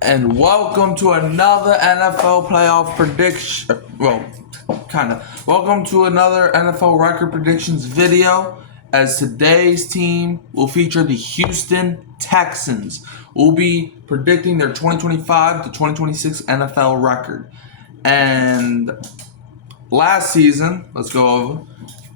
And welcome to another NFL playoff prediction. Well, kind of. Welcome to another NFL record predictions video. As today's team will feature the Houston Texans. We'll be predicting their 2025 to 2026 NFL record. And last season, let's go over.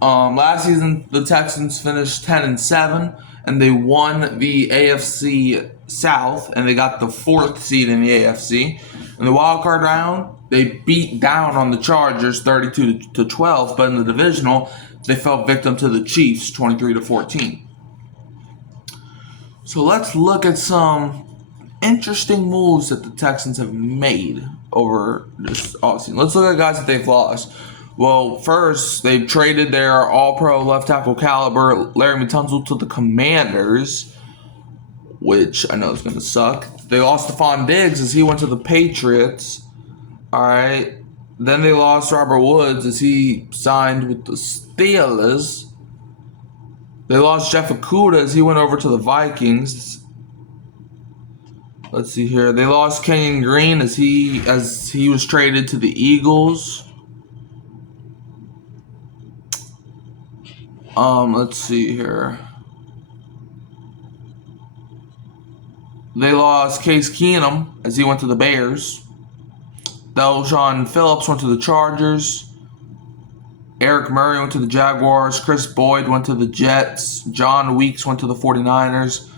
Last season, the Texans finished 10-7, and they won the AFC South, and they got the 4th seed in the AFC. In the wild card round, they beat down on the Chargers 32-12, but in the divisional, they fell victim to the Chiefs 23-14. So let's look at some interesting moves that the Texans have made over this offseason. Let's look at guys that they've lost. Well, first, they traded their all-pro left tackle caliber Larry Tunsil to the Commanders, which I know is going to suck. They lost Stephon Diggs as he went to the Patriots. All right. Then they lost Robert Woods as he signed with the Steelers. They lost Jeff Okudah as he went over to the Vikings. Let's see here. They lost Kenyon Green as he was traded to the Eagles. Let's see here. They lost Case Keenum as he went to the Bears. Delshon Phillips went to the Chargers. Eric Murray went to the Jaguars. Chris Boyd went to the Jets. John Weeks went to the 49ers.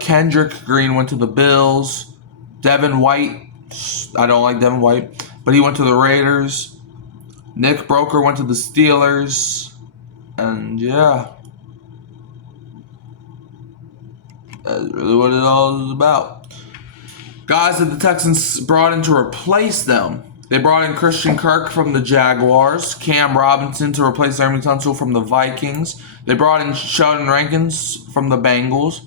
Kendrick Green went to the Bills. Devin White, I don't like Devin White, but he went to the Raiders. Nick Broker went to the Steelers. And yeah, that's really what it all is about. Guys that the Texans brought in to replace them. They brought in Christian Kirk from the Jaguars, Cam Robinson to replace Laremy Tunsil from the Vikings. They brought in Sheldon Rankins from the Bengals.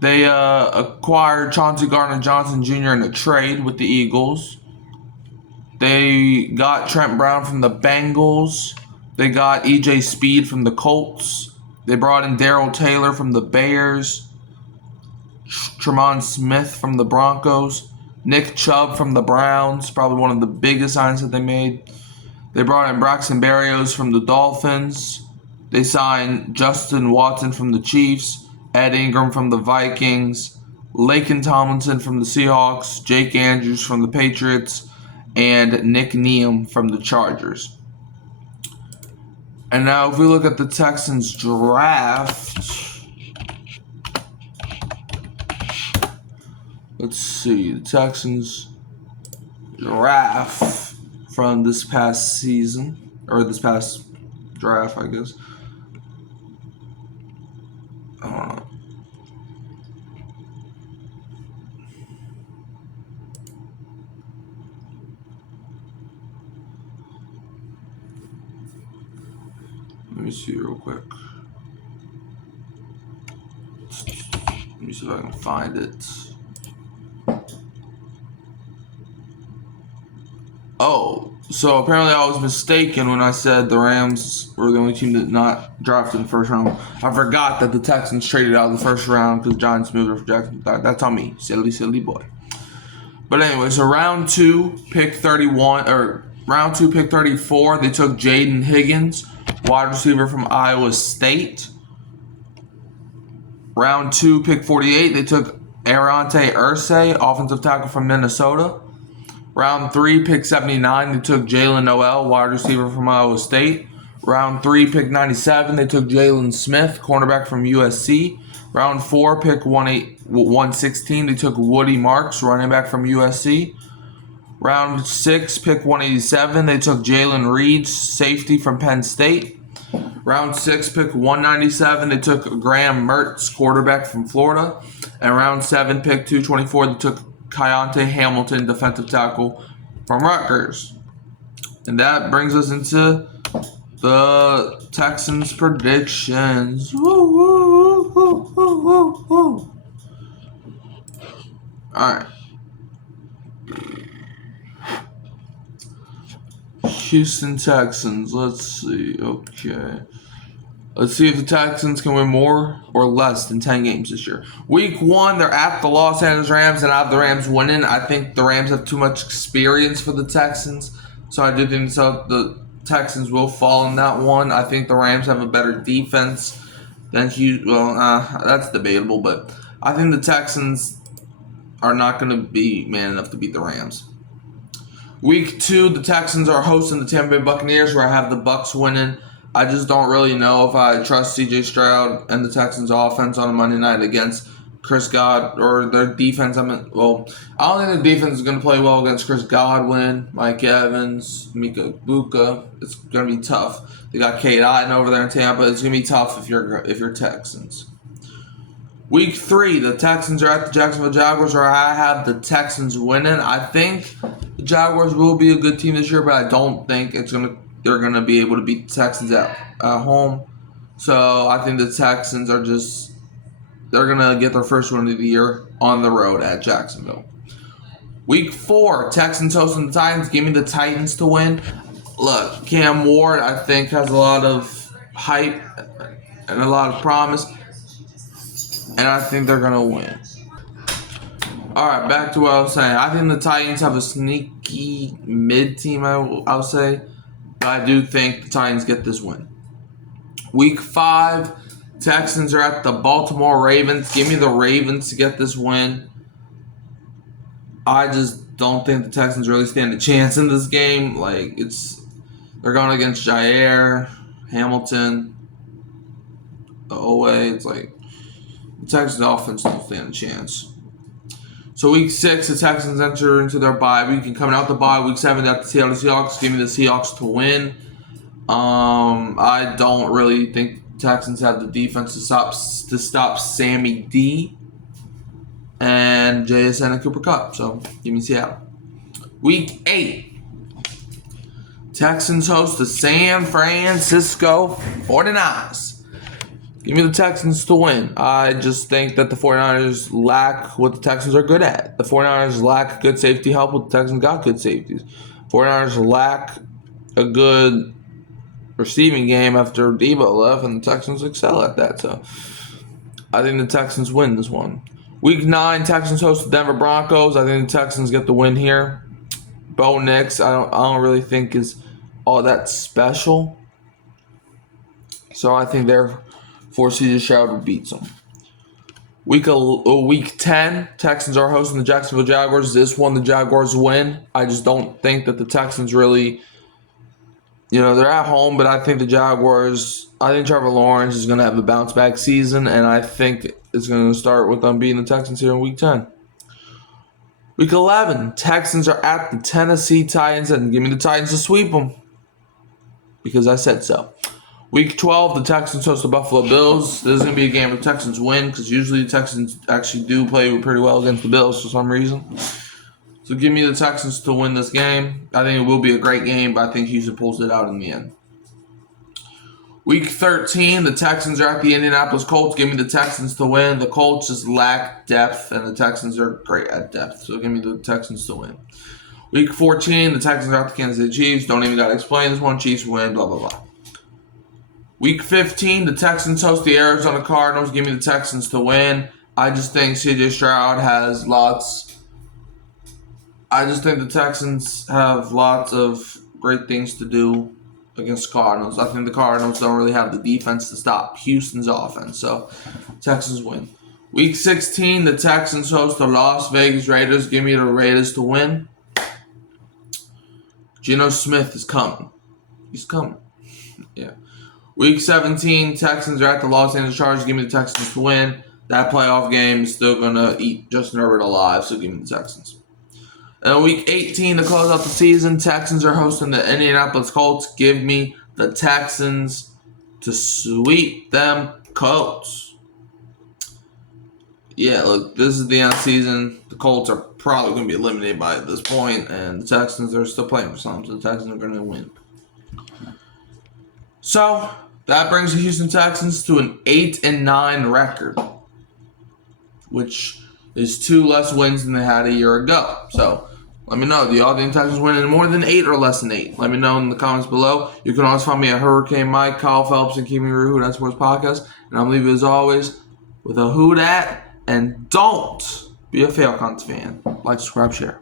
They acquired Chauncey Gardner-Johnson Jr. in a trade with the Eagles. They got Trent Brown from the Bengals. They got E.J. Speed from the Colts. They brought in Darrell Taylor from the Bears. Tremont Smith from the Broncos. Nick Chubb from the Browns, probably one of the biggest signs that they made. They brought in Braxton Berrios from the Dolphins. They signed Justin Watson from the Chiefs. Ed Ingram from the Vikings. Laken Tomlinson from the Seahawks. Jake Andrews from the Patriots. And Nick Needham from the Chargers. And now if we look at the Texans draft, let's see, the Texans draft from this past season, or this past draft, I guess. Let me see real quick. Let me see if I can find it. Oh, so apparently I was mistaken when I said the Rams were the only team that not drafted in the first round. I forgot that the Texans traded out in the first round because Giants moved for Jackson. That's on me. Silly boy. But anyway, so round 2, pick 31, or round 2, pick 34, they took Jaden Higgins, wide receiver from Iowa State. Round 2, pick 48, they took Arante Irsay, offensive tackle from Minnesota. Round 3, pick 79, they took Jalen Noel, wide receiver from Iowa State. Round 3, pick 97, they took Jalen Smith, cornerback from USC. Round 4, pick 116, they took Woody Marks, running back from USC. Round 6, pick 187, they took Jalen Reed, safety from Penn State. Round 6, pick 197, they took Graham Mertz, quarterback from Florida. And round 7, pick 224, they took Keontae Hamilton, defensive tackle from Rutgers. And that brings us into the Texans predictions. Woo, woo, woo, woo, woo, woo. All right. Houston Texans. Let's see. Okay. Let's see if the Texans can win more or less than 10 games this year. Week 1, they're at the Los Angeles Rams, and I have the Rams winning. I think the Rams have too much experience for the Texans, so I do think the Texans will fall in that one. I think the Rams have a better defense than Houston. Well, that's debatable, but I think the Texans are not going to be man enough to beat the Rams. Week 2, the Texans are hosting the Tampa Bay Buccaneers, where I have the Bucs winning. I just don't really know if I trust C.J. Stroud and the Texans' offense on a Monday night against Chris Godwin, or their defense. I don't think the defense is going to play well against Chris Godwin, Mike Evans, Mika Buka. It's going to be tough. They got Kate Otten over there in Tampa. It's going to be tough if you're Texans. Week 3, the Texans are at the Jacksonville Jaguars, where I have the Texans winning. I think the Jaguars will be a good team this year, but I don't think they're gonna be able to beat the Texans at home. So I think the Texans they're gonna get their first win of the year on the road at Jacksonville. Week 4, Texans hosting the Titans. Give me the Titans to win. Look, Cam Ward, I think, has a lot of hype and a lot of promise, and I think they're gonna win. All right, back to what I was saying. I think the Titans have a sneaky mid team, I'll say. But I do think the Titans get this win. Week 5, Texans are at the Baltimore Ravens. Give me the Ravens to get this win. I just don't think the Texans really stand a chance in this game. They're going against Jair, Hamilton, Owe. It's like the Texans offense don't stand a chance. So week 6, the Texans enter into their bye week, and coming out the bye, week 7, at the Seattle Seahawks. Give me the Seahawks to win. I don't really think the Texans have the defense to stop Sammy D and JSN and Cooper Kupp. So give me Seattle. Week 8, Texans host the San Francisco 49ers. Give me the Texans to win. I just think that the 49ers lack what the Texans are good at. The 49ers lack good safety help, but the Texans got good safeties. 49ers lack a good receiving game after Debo left, and the Texans excel at that. So I think the Texans win this one. Week 9, Texans host the Denver Broncos. I think the Texans get the win here. Bo Nix, I don't really think is all that special. So I think they're C.J. Stroud beats them. Week 10, Texans are hosting the Jacksonville Jaguars. This one, the Jaguars win. I just don't think that the Texans really, they're at home, but I think the Jaguars, I think Trevor Lawrence is going to have a bounce back season, and I think it's going to start with them beating the Texans here in Week 10. Week 11, Texans are at the Tennessee Titans, and give me the Titans to sweep them because I said so. Week 12, the Texans host the Buffalo Bills. This is going to be a game where the Texans win because usually the Texans actually do play pretty well against the Bills for some reason. So give me the Texans to win this game. I think it will be a great game, but I think Houston pulls it out in the end. Week 13, the Texans are at the Indianapolis Colts. Give me the Texans to win. The Colts just lack depth, and the Texans are great at depth. So give me the Texans to win. Week 14, the Texans are at the Kansas City Chiefs. Don't even got to explain this one. Chiefs win, blah, blah, blah. Week 15, the Texans host the Arizona Cardinals. Give me the Texans to win. I just think C.J. Stroud has lots. I just think the Texans have lots of great things to do against Cardinals. I think the Cardinals don't really have the defense to stop Houston's offense. So, Texans win. Week 16, the Texans host the Las Vegas Raiders. Give me the Raiders to win. Geno Smith is coming. He's coming. Yeah. Week 17, Texans are at the Los Angeles Chargers. Give me the Texans to win. That playoff game is still going to eat Justin Herbert alive, so give me the Texans. And Week 18, to close out the season, Texans are hosting the Indianapolis Colts. Give me the Texans to sweep them Colts. Yeah, look, this is the end of the season. The Colts are probably going to be eliminated by this point, and the Texans are still playing for something, so the Texans are going to win. So, that brings the Houston Texans to an 8-9 record, which is 2 less wins than they had a year ago. So, Let me know. Do y'all think Texans winning more than 8 or less than 8? Let me know in the comments below. You can always find me at Hurricane Mike, Kyle Phelps, and Kimi Roo, Who Dat Sports Podcast. And I'm leaving as always with a who dat. And don't be a Falcons fan. Like, subscribe, share.